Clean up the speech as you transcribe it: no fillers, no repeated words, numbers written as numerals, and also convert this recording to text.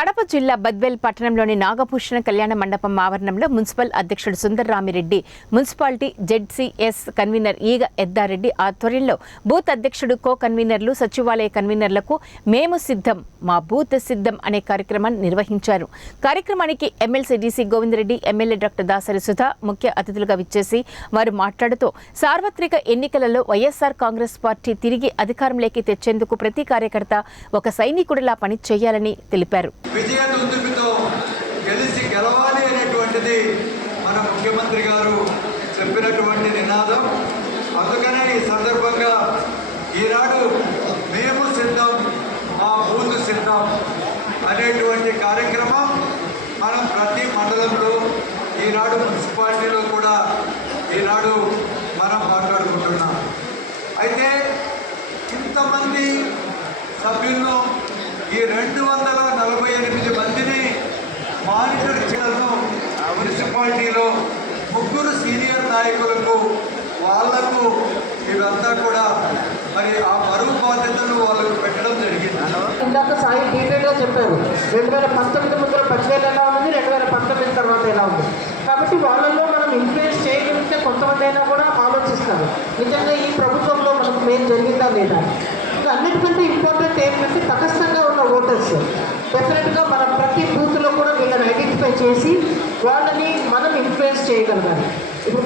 కడప జిల్లా బద్వేల్ పట్టణంలోని నాగభూషణ కళ్యాణ మండపం ఆవరణంలో మున్సిపల్ అధ్యక్షుడు సుందర్రామిరెడ్డి, మున్సిపాలిటీ జెడ్సీఎస్ కన్వీనర్ ఈగ ఎద్దారెడ్డి ఆధ్వర్యంలో బూత్ అధ్యక్షుడు కో కన్వీనర్లు, సచివాలయ కన్వీనర్లకు మేము సిద్ధం మా బూత్ సిద్ధం అనే కార్యక్రమాన్ని నిర్వహించారు. కార్యక్రమానికి MLC DC Govinda Reddy, MLA doctor Dasari Sudha ముఖ్య అతిథులుగా విచ్చేసి వారు మాట్లాడుతూ సార్వత్రిక ఎన్నికలలో వైఎస్ఆర్ కాంగ్రెస్ పార్టీ తిరిగి అధికారంలోకి తెచ్చేందుకు ప్రతి కార్యకర్త ఒక సైనికుడిలా పని చేయాలని తెలిపారు. విజయదుందుకుతో గెలవాలి అనేటువంటిది మన ముఖ్యమంత్రి గారు చెప్పినటువంటి నినాదం. అందుకనే ఈ సందర్భంగా ఈనాడు మేము సిద్ధం మా బూత్ సిద్ధం అనేటువంటి కార్యక్రమం మనం ప్రతి మండలంలో ఈనాడు మున్సిపాలిటీలో కూడా ఈనాడు మనం మాట్లాడుకుంటున్నాం. అయితే ఇంతమంది సభ్యులను ఈ 248 మందిని మానిటర్ చేయడంలో మున్సిపాలిటీలో 3 సీనియర్ నాయకులకు వాళ్లకు ఇవంతా కూడా మరి ఆ బరువు బాధ్యతలు వాళ్ళకు పెట్టడం జరిగింది. ఇందాక సాయి డీటెయిల్గా చెప్పారు. 2019 ముందర 10,000 ఎలా ఉంది, 2019 తర్వాత ఎలా ఉంది. కాబట్టి వాళ్ళలో మనం ఇన్ఫ్లుయెన్స్ చేయగలిగితే కొంతమంది అయినా కూడా ఆలోచిస్తారు నిజంగా ఈ ప్రభుత్వంలో మనకు మేలు జరిగిందా లేదా. అన్నిటికంటే ఇంపార్టెంట్ ఏంటంటే తటస్థంగా ఉన్న ఓటర్స్. డెఫినెట్గా మనం ప్రతి బూత్లో కూడా వీళ్ళని ఐడెంటిఫై చేసి వాళ్ళని మనం ఇన్ఫ్లుయెన్స్ చేయగలగాలి.